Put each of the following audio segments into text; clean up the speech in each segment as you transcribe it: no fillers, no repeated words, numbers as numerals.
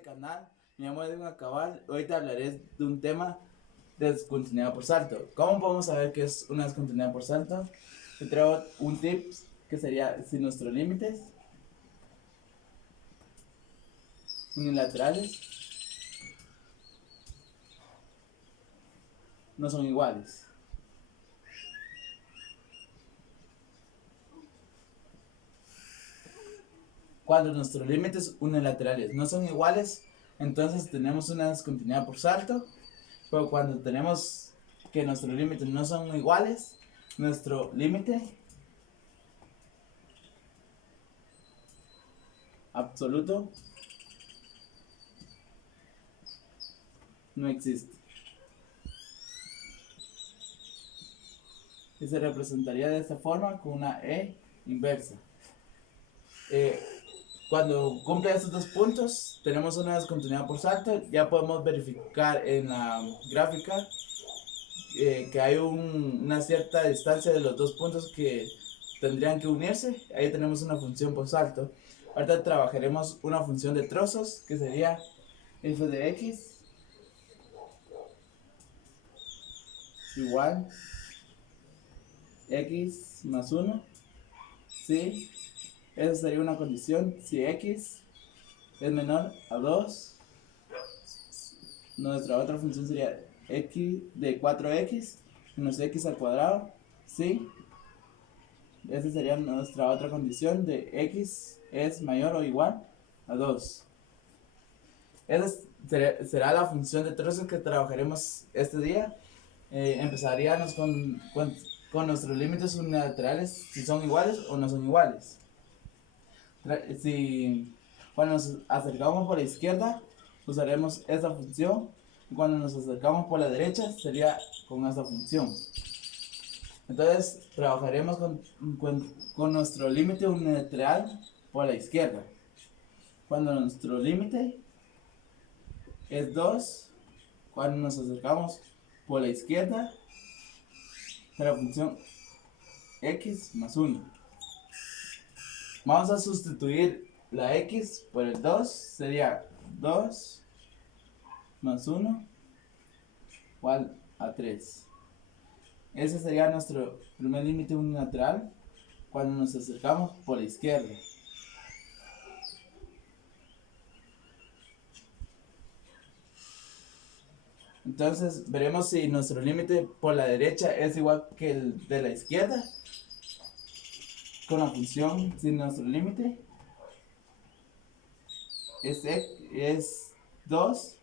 este canal. Me llamo Edwin Acabal. Hoy te hablaré de un tema de descontinuidad por salto. ¿Cómo podemos saber qué es una descontinuidad por salto? Te traigo un tip que sería si nuestros límites unilaterales no son iguales. Cuando nuestros límites unilaterales no son iguales, entonces tenemos una descontinuidad por salto. Pero cuando tenemos que nuestros límites no son iguales, nuestro límite absoluto no existe. Y se representaría de esta forma con una E inversa. Eh, Cuando cumple estos dos puntos, tenemos una descontinuidad por salto. Ya podemos verificar en la gráfica que hay una cierta distancia de los dos puntos que tendrían que unirse. Ahí tenemos una función por salto. Ahorita trabajaremos una función de trozos que sería f de x igual x más 1. ¿Sí? Esa sería una condición. Si x es menor a 2, nuestra otra función sería x de 4x menos x al cuadrado. ¿Sí? Esa sería nuestra otra condición de x es mayor o igual a 2. Esa será la función de trozos que trabajaremos este día. Empezaríamos con nuestros límites unilaterales, si son iguales o no son iguales. Si cuando nos acercamos por la izquierda, usaremos esta función. Y cuando nos acercamos por la derecha, sería con esta función. Entonces, trabajaremos con nuestro límite unilateral por la izquierda. Cuando nuestro límite es 2, cuando nos acercamos por la izquierda, será la función x más 1. Vamos a sustituir la x por el 2, sería 2 más 1 igual a 3. Ese sería nuestro primer límite unilateral cuando nos acercamos por la izquierda. Entonces veremos si nuestro límite por la derecha es igual que el de la izquierda. Con la función, si nuestro límite es 2,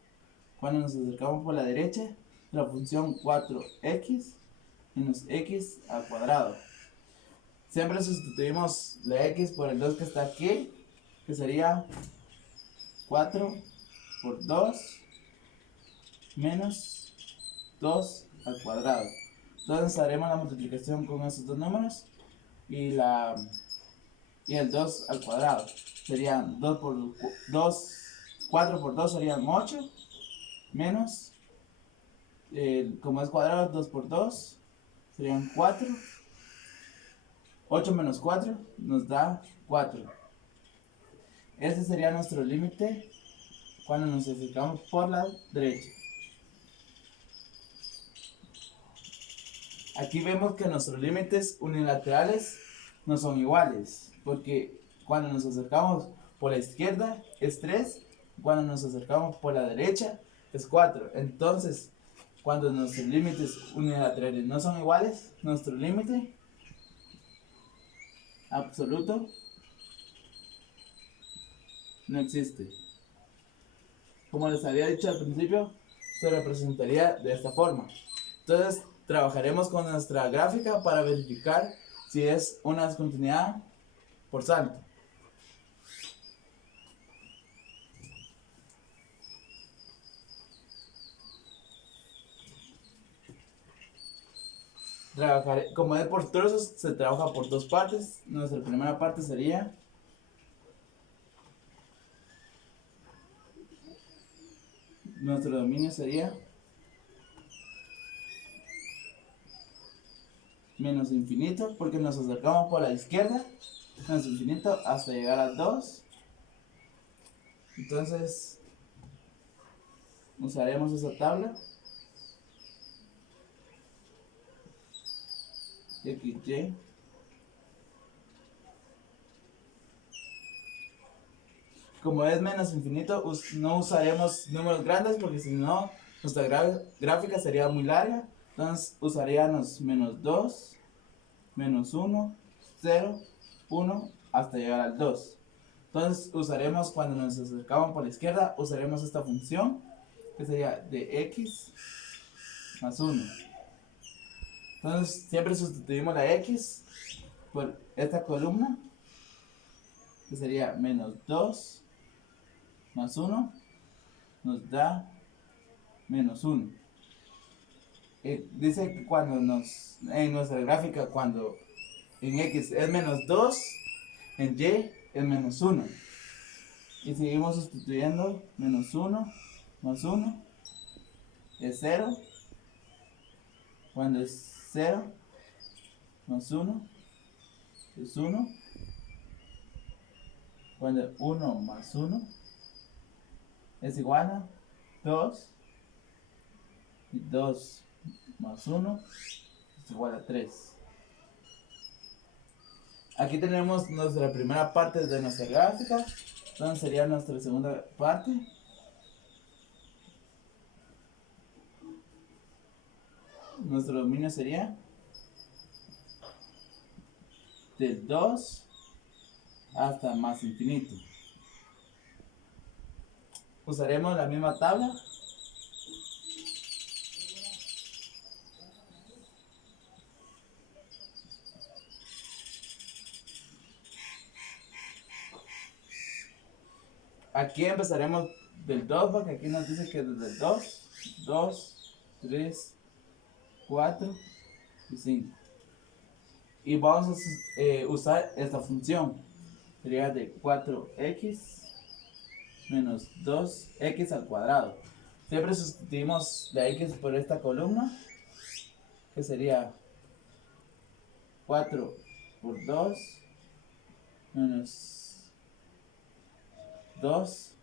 cuando nos acercamos por la derecha, la función 4x menos x al cuadrado. Siempre sustituimos la x por el 2 que está aquí, que sería 4 por 2 menos 2 al cuadrado. Entonces haremos la multiplicación con esos dos números y el 2 al cuadrado. Serían 2 por 2, 4 por 2 serían 8, menos, como es cuadrado, 2 por 2 serían 4. 8 menos 4 nos da 4. Este sería nuestro límite cuando nos acercamos por la derecha. Aquí vemos que nuestros límites unilaterales no son iguales, porque cuando nos acercamos por la izquierda es 3, cuando nos acercamos por la derecha es 4. Entonces, cuando nuestros límites unilaterales no son iguales, nuestro límite absoluto no existe. Como les había dicho al principio, se representaría de esta forma. Entonces, trabajaremos con nuestra gráfica para verificar si es una descontinuidad por salto. Como es por trozos, se trabaja por dos partes. Nuestra primera parte sería nuestro dominio sería menos infinito, porque nos acercamos por la izquierda, menos infinito hasta llegar a 2. Entonces usaremos esa tabla. XY. Como es menos infinito, no usaremos números grandes porque si no, nuestra gráfica sería muy larga. Entonces usaríamos menos 2, menos 1, 0, 1, hasta llegar al 2. Entonces usaremos, cuando nos acercamos por la izquierda, usaremos esta función, que sería de x más 1. Entonces siempre sustituimos la x por esta columna, que sería menos 2 más 1, nos da menos 1. Dice que en nuestra gráfica, cuando en x es menos 2, en y es menos 1. Y seguimos sustituyendo menos 1 más 1 es 0. Cuando es 0 más 1 es 1. Cuando 1 más 1 es igual a 2. Y 2 más 1 es igual a 3. Aquí tenemos nuestra primera parte de nuestra gráfica. Entonces sería nuestra segunda parte. Nuestro dominio sería del 2 hasta más infinito. Usaremos la misma tabla. Aquí empezaremos del 2, porque aquí nos dice que desde el 2, 3, 4 y 5. Y vamos a usar esta función. Sería de 4x menos 2x al cuadrado. Siempre sustituimos la x por esta columna, que sería 4 por 2 menos 2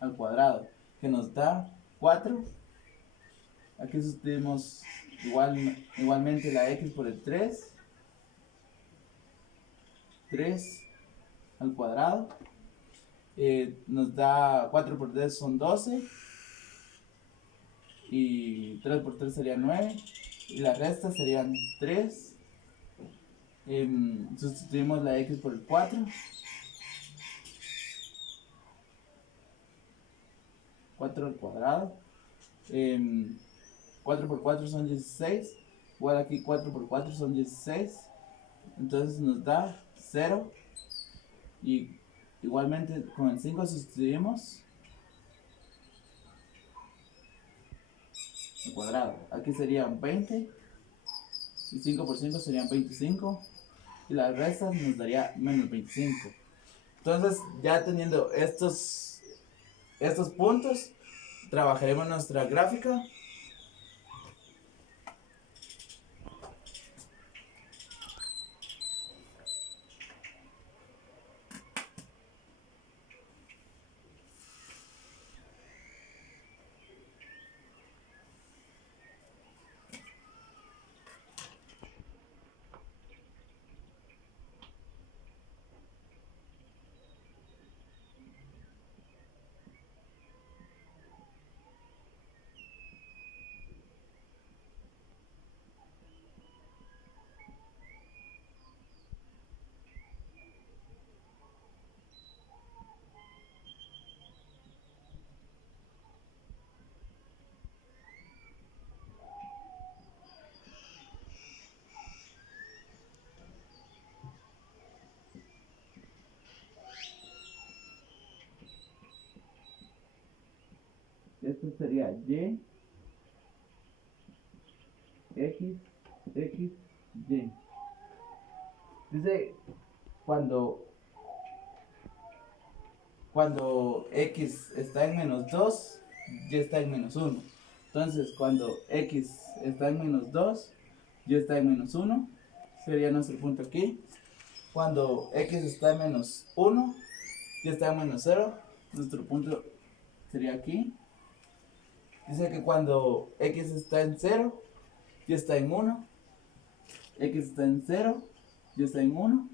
al cuadrado, que nos da 4. Aquí sustituimos igualmente la x por el 3 al cuadrado. Nos da 4 por 3 son 12. Y 3 por 3 sería 9. Y la resta serían 3. Sustituimos la x por el 4. 4 al cuadrado. 4 por 4 son 16. Igual aquí 4 por 4 son 16. Entonces nos da 0. Y igualmente con el 5 sustituimos al cuadrado. Aquí serían 20. Y 5 por 5 serían 25. Y la resta nos daría menos 25. Entonces, ya teniendo estos puntos, trabajaremos nuestra gráfica. Esto sería y, x, x, y. Dice cuando x está en menos 2, y está en menos 1. Entonces, cuando x está en menos 2, y está en menos 1, sería nuestro punto aquí. Cuando x está en menos 1, y está en menos 0, nuestro punto sería aquí. Dice que cuando x está en 0, y está en 1. X está en 0, y está en 1.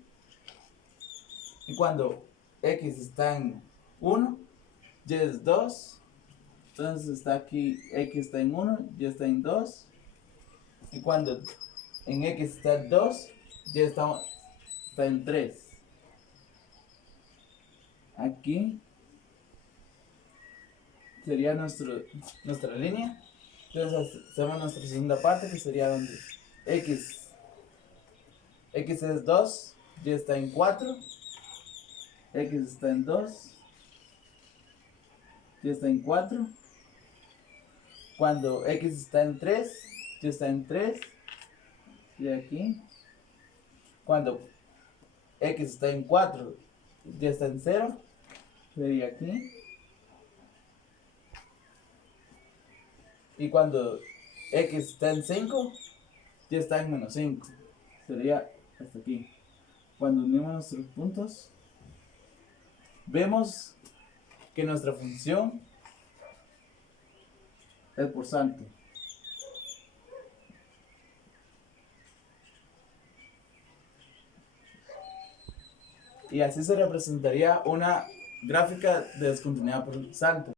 Y cuando x está en 1, y es 2. Entonces está aquí, x está en 1, y está en 2. Y cuando en x está en 2, y está en 3. Aquí sería nuestra línea. Entonces hacemos nuestra segunda parte, que sería donde x es 2, y está en 4. X está en 2, y está en 4. Cuando x está en 3, y está en 3. Y aquí. Cuando x está en 4, y está en 0. Sería aquí. Y cuando x está en 5, ya está en menos 5. Sería hasta aquí. Cuando unimos nuestros puntos, vemos que nuestra función es por santo. Y así se representaría una gráfica de descontinuidad por santo.